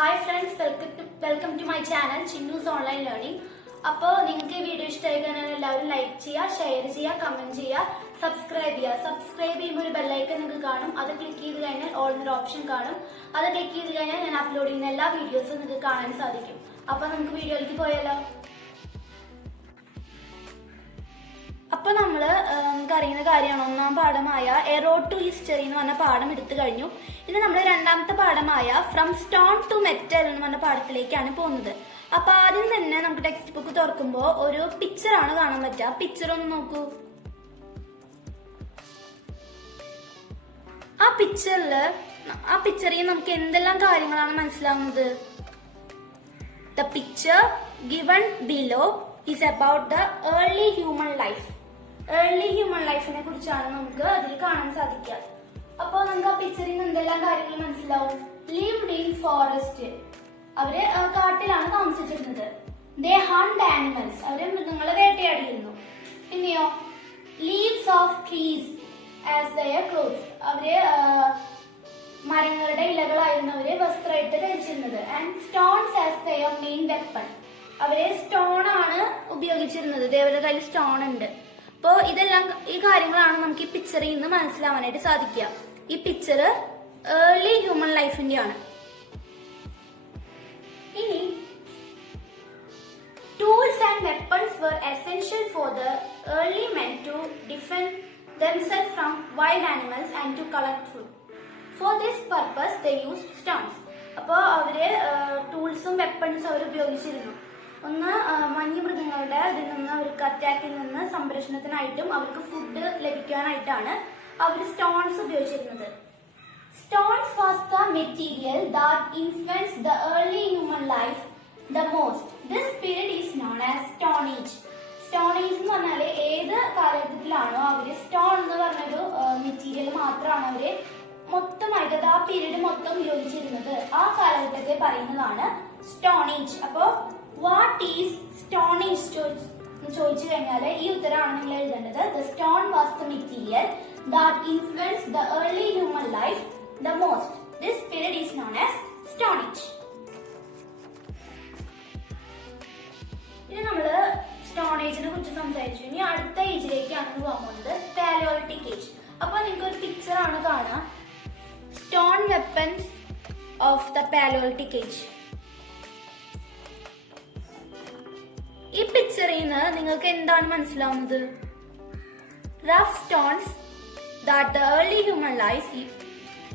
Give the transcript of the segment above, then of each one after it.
Hi friends, welcome to my channel Chinnu's Online Learning. അപ്പോൾ നിങ്ങൾക്ക് ഈ വീഡിയോ ഇഷ്ടമായി കഴിഞ്ഞാൽ എല്ലാവരും ലൈക്ക് ചെയ്യുക, ഷെയർ ചെയ്യുക, കമന്റ് ചെയ്യുക, സബ്സ്ക്രൈബ് ചെയ്യുമ്പോൾ ഒരു ബെല്ലൈക്കൺ നിങ്ങൾക്ക് കാണും. അത് ക്ലിക്ക് ചെയ്ത് കഴിഞ്ഞാൽ ഓൾ എന്നൊരു ഓപ്ഷൻ കാണും. അത് ക്ലിക്ക് ചെയ്ത് കഴിഞ്ഞാൽ ഞാൻ അപ്ലോഡ് ചെയ്യുന്ന എല്ലാ വീഡിയോസും നിങ്ങൾക്ക് കാണാൻ സാധിക്കും. അപ്പൊ നമുക്ക് വീഡിയോയിലേക്ക് പോയാലോ. അപ്പൊ നമ്മള് അറിയുന്ന കാര്യമാണ് ഒന്നാം പാഠമായ എ റോഡ് ടു ഹിസ്റ്ററി എന്ന് പറഞ്ഞ പാഠം എടുത്തു കഴിഞ്ഞു. ഇനി നമ്മൾ രണ്ടാമത്തെ പാഠമായ ഫ്രം സ്റ്റോൺ ടു മെറ്റൽ എന്ന് പറഞ്ഞ പാഠത്തിലേക്കാണ് പോകുന്നത്. അപ്പൊ ആദ്യം തന്നെ നമുക്ക് ടെക്സ്റ്റ് ബുക്ക് തുറക്കുമ്പോ ഒരു പിക്ചർ ആണ് കാണാൻ പറ്റുക. പിക്ചർ ഒന്ന് നോക്കൂ. ആ പിക്ചറിൽ നമുക്ക് എന്തെല്ലാം കാര്യങ്ങളാണ് മനസ്സിലാവുന്നത്? The picture given below is about the early human life. Early human ലൈഫിനെ കുറിച്ചാണ് നമുക്ക് അതിൽ കാണാൻ സാധിക്കുക. അപ്പോൾ നമുക്ക് ആ പിക്ചറിൽ നിന്ന് എന്തെല്ലാം കാര്യങ്ങൾ മനസ്സിലാവും? ലിവ്ഡ് ഇൻ ഫോറസ്റ്റ്, അവര് കാട്ടിലാണ് താമസിച്ചിരുന്നത്. ദേ ഹണ്ട് ആനിമൽസ്, അവര് മൃഗങ്ങളെ വേട്ടയാടിയിരുന്നു. പിന്നെയോ leaves of trees as their clothes, അവര് മരങ്ങളുടെ ഇലകളായിരുന്നു അവര് വസ്ത്രമായിട്ട് ധരിച്ചിരുന്നത്. And stones as their main weapon, അവരെ സ്റ്റോൺ ആണ് ഉപയോഗിച്ചിരുന്നത്. അവരുടെ കയ്യിൽ സ്റ്റോൺ ഉണ്ട്. അപ്പോ ഇതെല്ലാം ഈ കാര്യങ്ങളാണ് നമുക്ക് ഈ പിക്ചറിൽ നിന്ന് മനസ്സിലാവാനായിട്ട് സാധിക്കുക. ഈ പിക്ചർ ഏർലി ഹ്യൂമൻ ലൈഫിന്റെ ആണ്. ഇനി tools and weapons were essential for the early men to defend themselves from wild animals and to collect food. For this purpose they used stones. അപ്പോൾ അവര് ടൂൾസും വെപ്പൺസും അവർ ഉപയോഗിച്ചിരുന്നു. ഒന്ന് വന്യമൃഗങ്ങളുടെ ഇതിൽ നിന്ന് അവർക്ക് അറ്റാക്കിൽ നിന്ന് സംരക്ഷണത്തിനായിട്ടും അവർക്ക് ഫുഡ് ലഭിക്കാനായിട്ടാണ് അവർ സ്റ്റോൺസ് ഉപയോഗിച്ചിരുന്നത്. Stones was the material that influenced the early human life the most. This period is known as stone age. Stone age എന്ന് പറഞ്ഞാൽ ഏത് കാലഘട്ടത്തിലാണോ അവര് സ്റ്റോൺ എന്ന് പറഞ്ഞൊരു മെറ്റീരിയൽ മാത്രമാണ് അവര് മൊത്തമായിട്ട് ആ പീരീഡ് മൊത്തം ഉപയോഗിച്ചിരുന്നത്. ആ കാലഘട്ടത്തെ പറയുന്നതാണ് സ്റ്റോൺ ഏജ്. അപ്പോ വാട്ട് ഈസ് സ്റ്റോൺ ഏജ് ചോദിച്ചു കഴിഞ്ഞാൽ ഈ ഉത്തരമാണ് നിങ്ങൾ എഴുതേണ്ടത്. The stone was the material that influenced the early human life the most. This period is known as stone age. ഇനി നമ്മള് സ്റ്റോൺ ഏജിനെ കുറിച്ച് സംസാരിച്ചു. ഇനി അടുത്ത ഏജിലേക്കാണ് പോകാൻ പോകുന്നത്, പാലിയോളിറ്റിക് ഏജ്. അപ്പൊ നിങ്ങൾക്ക് ഒരു പിക്ചർ ആണ് കാണാം, stone weapons of the paleolithic age. ഈ പിക്ചറിൽ നിന്ന് നിങ്ങൾക്ക് എന്താണ് മനസ്സിലാവുന്നത്? Rough stones that the early human life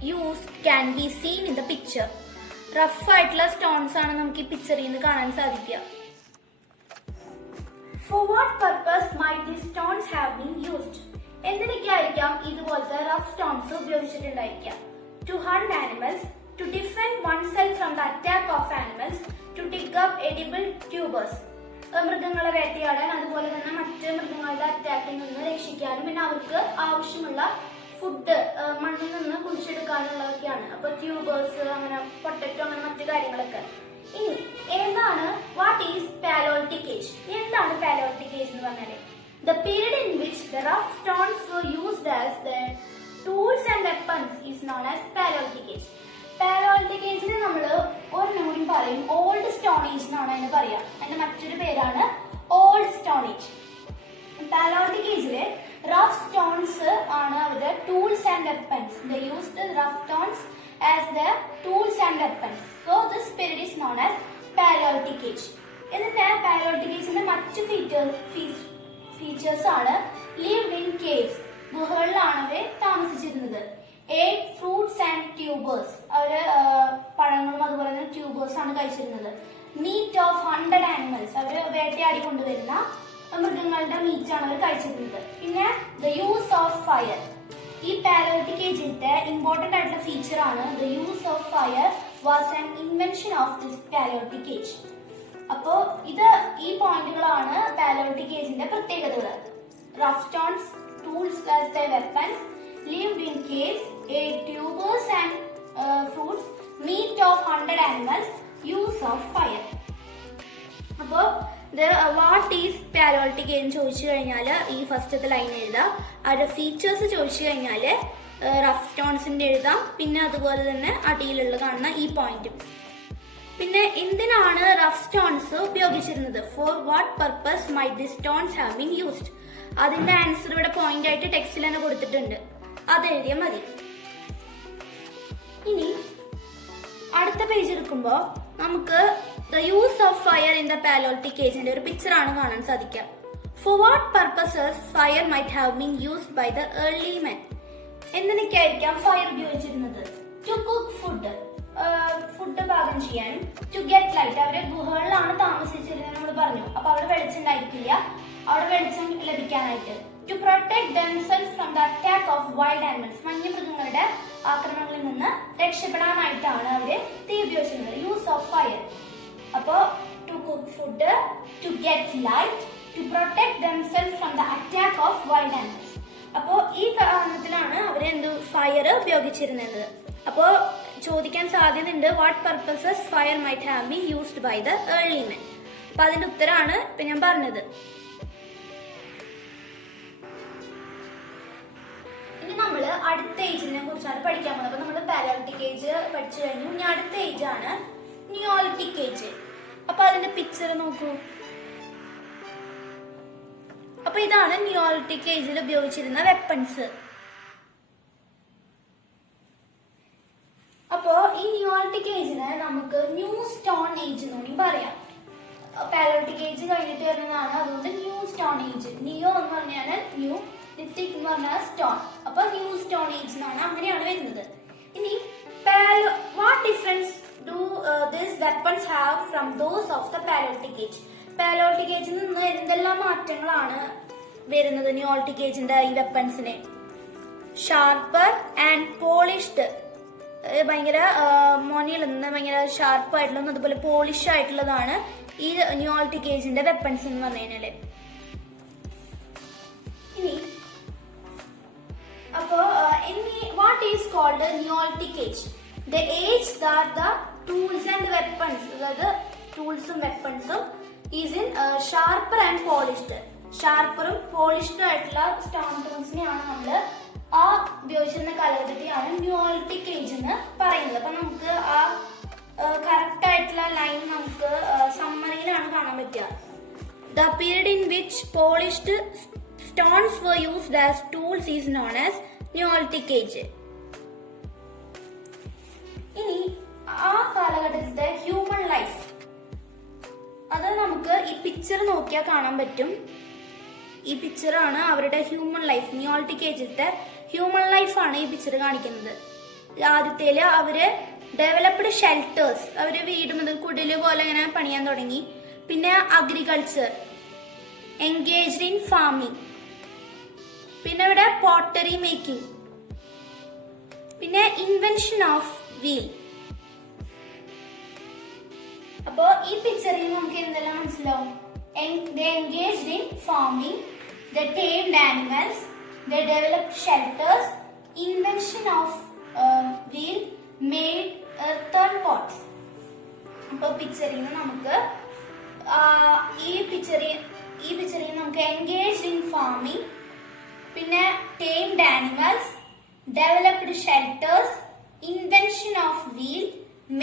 use can be seen in the picture. Rough ആയിട്ടുള്ള സ്റ്റോൺസ് ആണ് നമുക്ക് ഈ പിക്ചറിൽ നിന്ന് കാണാൻ സാധിക്കുക. For what purpose might these stones have been used? എന്തിനൊക്കെയായിരിക്കാം ഇതുപോലത്തെ റഫ് സ്റ്റോൺസ് ഉപയോഗിച്ചിട്ടുണ്ടായിരിക്കാം? To hunt animals, to defend oneself from the attack of animals, to dig up edible tubers. മൃഗങ്ങളെ വേട്ടയാടാൻ, അതുപോലെ തന്നെ മറ്റ് മൃഗങ്ങളുടെ അറ്റാക്കിൽ നിന്ന് രക്ഷിക്കാനും പിന്നെ അവർക്ക് ആവശ്യമുള്ള ഫുഡ് മണ്ണിൽ നിന്ന് കുഴിച്ചെടുക്കാനുള്ളതൊക്കെയാണ്. അപ്പൊ ട്യൂബേഴ്സ്, അങ്ങനെ പൊട്ടറ്റോ, അങ്ങനെ മറ്റു കാര്യങ്ങളൊക്കെ. ഇനി എന്താണ് വാട്ട് ഈസ് പാലിയോളിറ്റിക് ഏജ്? എന്താണ് പാലിയോളിറ്റിക് ഏജ് എന്ന് പറഞ്ഞാല്? The period in which the rough stones were used as the tools and weapons is known as paleolithic age. Paleolithic ഏജിന് നമ്മൾ ഒരെണ്ണം കൂടി പറയും ഓൾഡ് സ്റ്റോൺ ഏജ് എന്നാണ് അതിന് പറയാ. അതിന്റെ മറ്റൊരു പേരാണ് ഓൾഡ് സ്റ്റോൺ ഏജ്. പാലിയോളിറ്റിക് ഏജിലെ റഫ് സ്റ്റോൺസ് ആണ് അവരുടെ tools and weapons. They used rough stones as the tools and weapons. So this period is known as paleolithic age. എന്നിട്ട് പാലിയോളിറ്റിക് ഏജിന്റെ മറ്റു ഫീച്ചേഴ്സ് ആണ് ലിവ്ഡ് ഇൻ കേവ്സ്. ഗുഹകളിലാണ് അവർ താമസിച്ചിരുന്നത്. ഏറ്റ് ഫ്രൂട്ട്സ് ആൻഡ് ട്യൂബേഴ്സ്, അവര് പഴങ്ങളും അതുപോലെ തന്നെ ട്യൂബേഴ്സ് ആണ് കഴിച്ചിരുന്നത്. മീറ്റ് ഓഫ് ഹണ്ടഡ് ആനിമൽസ്, അവര് വേട്ടയാടി കൊണ്ടുവരുന്ന മൃഗങ്ങളുടെ മീറ്റ് ആണ് അവർ കഴിച്ചിരുന്നത്. പിന്നെ ദ യൂസ് ഓഫ് ഫയർ. ഈ പാലിയോളിറ്റിക് ഏജിന്റെ ഇമ്പോർട്ടന്റ് ആയിട്ടുള്ള ഫീച്ചർ ആണ് the use of fire was an invention of this paleolithic age. അപ്പോ ഈ പോയിന്റുകളാണ് പാലിയോളിറ്റിക് ഏജിന്റെ പ്രത്യേകതകൾ. Rough stones, tools as their weapons, lived in caves, ate tubers and fruits, meat of hunted animals, use of fire. അപ്പോ what is പാലിയോളിറ്റിക് age ചോദിച്ചു കഴിഞ്ഞാൽ ഈ ഫസ്റ്റത്തെ ലൈൻ എഴുതാം. അവരുടെ ഫീച്ചേഴ്സ് ചോദിച്ചു കഴിഞ്ഞാൽ റഫ് സ്റ്റോൺസിന്റെ എഴുതാം. പിന്നെ അതുപോലെ തന്നെ അടിയിലുള്ള കാണുന്ന ഈ പോയിന്റും. പിന്നെ എന്തിനാണ് റഫ് സ്റ്റോൺസ് ഉപയോഗിച്ചിരുന്നത്? For what purpose might the stones have been used? അതിന്റെ ആൻസർ ഇവിടെ പോയിന്റ് ആയിട്ട് ടെക്സ്റ്റിൽ തന്നെ കൊടുത്തിട്ടുണ്ട്, അത് എഴുതിയാൽ മതി. ഇനി അടുത്ത പേജ് എടുക്കുമ്പോ നമുക്ക് the use of fire in the paleolithic ഏജിന്റെ ഒരു പിക്ചർ ആണ് കാണാൻ സാധിക്കുക. For what purposes fire might have been used by the early men? എന്തിനൊക്കെയായിരിക്കാം ഫയർ ഉപയോഗിച്ചിരുന്നത്? ടു കുക്ക് ഫുഡ്, ഫുഡ് പാകം ചെയ്യാനും, ടു ഗെറ്റ് ലൈറ്റ്, അവര് ഗുഹകളിലാണ് താമസിച്ചിരുന്നത് നമ്മൾ പറഞ്ഞു, അപ്പൊ അവിടെ വെളിച്ചം ഉണ്ടായിരിക്കില്ല, അവിടെ വെളിച്ചം ലഭിക്കാനായിട്ട്. To protect themselves from the attack of wild animals, വന്യമൃഗങ്ങളുടെ ആക്രമണങ്ങളിൽ നിന്ന് രക്ഷപ്പെടാനായിട്ടാണ് അവര് തീ ഉപയോഗിച്ചിരുന്നത്. Use of fire. അപ്പോ to cook food, to get light, to protect themselves from the attack of wild animals. അപ്പോ ഈ കാരണത്തിലാണ് അവര് ഫയർ ഉപയോഗിച്ചിരുന്നത്. അപ്പോ ചോദിക്കാൻ സാധ്യതയുണ്ട് what purposes fire might have been used by the early men. അപ്പൊ അതിന്റെ ഉത്തരമാണ് ഇപ്പൊ ഞാൻ പറഞ്ഞത്. ഇനി നമ്മള് അടുത്ത ഏജിനെ കുറിച്ചാണ് പഠിക്കാൻ പോകുന്നത്. അപ്പൊ നമ്മള് പാലോളിറ്റിക് ഏജ് പഠിച്ചു കഴിഞ്ഞു. ഇനി അടുത്ത ഏജ് ആണ് നിയോളിറ്റിക് ഏജ്. അപ്പൊ അതിന്റെ പിക്ചർ നോക്കൂ. അപ്പൊ ഇതാണ് നിയോളിറ്റിക് ഏജിൽ ഉപയോഗിച്ചിരുന്ന വെപ്പൺസ്. അപ്പോ ഈ നിയോളിറ്റിക് ഏജിനെ നമുക്ക് ന്യൂ സ്റ്റോൺ ഏജ് എന്ന് വേണമെങ്കിൽ പറയാം. പാലോളിറ്റിക് ഏജ് കഴിഞ്ഞിട്ട് വരുന്നതാണ്, അതുകൊണ്ട് ന്യൂ സ്റ്റോൺ ഏജ്. നിയോ എന്ന് പറഞ്ഞാൽ ന്യൂ, ലിറ്റിക് എന്ന് പറഞ്ഞാൽ സ്റ്റോൺ. അപ്പൊ ന്യൂ സ്റ്റോൺ ഏജ് എന്നാണ്, അങ്ങനെയാണ് വരുന്നത്. ഇനി what difference do this weapons have from those of the paleolithic age? Paleolithic ഏജിൽ നിന്ന് എന്തെല്ലാം മാറ്റങ്ങളാണ് വരുന്നത് നിയോളിറ്റിക് ഏജിന്റെ ഈ വെപ്പൺസിന്? ഷാർപ്പർ ആൻഡ് പോളിഷ്ഡ്, ഭയങ്കര മൊനിയിൽ നിന്ന് ഭയങ്കര ഷാർപ്പ് ആയിട്ടുള്ളതും അതുപോലെ പോളിഷ് ആയിട്ടുള്ളതാണ് ഈ നിയോളിറ്റിക് ഏജിന്റെ വെപ്പൺസ് എന്ന് പറഞ്ഞു കഴിഞ്ഞാല്. ഇനി അപ്പോ what is called neolithic age? The age that the tools and weapons, അതായത് ടൂൾസും വെപ്പൺസും is in sharper and polished. ഷാർപ്പറും പോളിഷ്ഡും ആയിട്ടുള്ള സ്റ്റോൺ ടൂൾസിനെയാണ് നമ്മള് ആ ഉപയോഗിച്ചിരുന്ന കാലഘട്ടത്തെയാണ് നിയോളിറ്റിക് ഏജ് എന്ന് പറയുന്നത്. അപ്പൊ നമുക്ക് ആ കറക്റ്റ് ആയിട്ടുള്ള ലൈൻ നമുക്ക് സമ്മറിയിലാണ് കാണാൻ പറ്റുക. The period in which polished stones were used as tools is known as Neolithic Age. ഇനി ആ കാലഘട്ടത്തിലെ ഹ്യൂമൻ ലൈഫ്, അത് നമുക്ക് ഈ പിക്ചർ നോക്കിയാൽ കാണാൻ പറ്റും. ഈ പിക്ചറാണ് അവരുടെ ഹ്യൂമൻ ലൈഫ്, നിയോളിറ്റിക് ഏജിലത്തെ ഹ്യൂമൻ ലൈഫാണ് ഈ പിക്ചർ കാണിക്കുന്നത്. ആദ്യത്തേല് അവര് ഡെവലപ്ഡ് ഷെൽട്ടേഴ്സ്, അവര് വീട് മുതൽ കുടില് പോലെ ഇങ്ങനെ പണിയാൻ തുടങ്ങി. പിന്നെ അഗ്രികൾച്ചർ, എൻഗേജ്ഡ് ഇൻ ഫാമിംഗ്, പിന്നെ ഇവിടെ പോട്ടറി മേക്കിംഗ്, പിന്നെ ഇൻവെൻഷൻ ഓഫ് വീൽ. അപ്പോ ഈ പിക്ചറിൽ നമുക്ക് എന്തെല്ലാം മനസ്സിലാവും? They engaged in farming, they tamed animals, they developed shelters, invention of wheel, made earthen pots. അപ്പൊ പിക്ചറിൽ നിന്ന് നമുക്ക് ഈ പിക്ചറിൽ നമുക്ക് engaged in farming, പിന്നെ tamed animals, developed shelters, invention of wheel,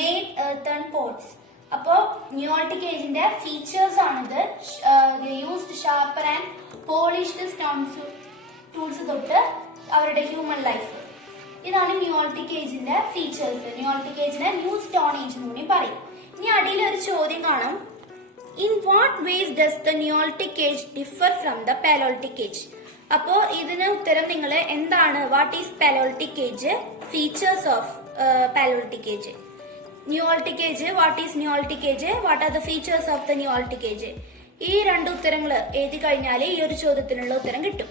made earthen pots. അപ്പോ നിയോളിറ്റിക് ഏജിന്റെ ഫീച്ചേഴ്സ് ആണിത്. Used sharper and polished stones tools തൊട്ട് അവരുടെ ഹ്യൂമൻ ലൈഫ്, ഇതാണ് നിയോളിറ്റിക് ഏജിന്റെ ഫീച്ചേഴ്സ്. നിയോളിറ്റിക് ഏജിനെ ന്യൂ സ്റ്റോൺ ഏജ് എന്ന് കൂടി പറയും. ഇനി അടിയിൽ ഒരു ചോദ്യം കാണാം. In what ways does the neolithic age differ from the paleolithic age? അപ്പോ ഇതിന് ഉത്തരം നിങ്ങൾ എന്താണ്, what is paleolithic age, features of paleolithic age. Neolithic age, what is Neolithic age, what are the features of the Neolithic age? ഈ രണ്ട് ഉത്തരങ്ങൾ എഴുതി കഴിഞ്ഞാൽ ഈ ഒരു ചോദ്യത്തിനുള്ള ഉത്തരം കിട്ടും.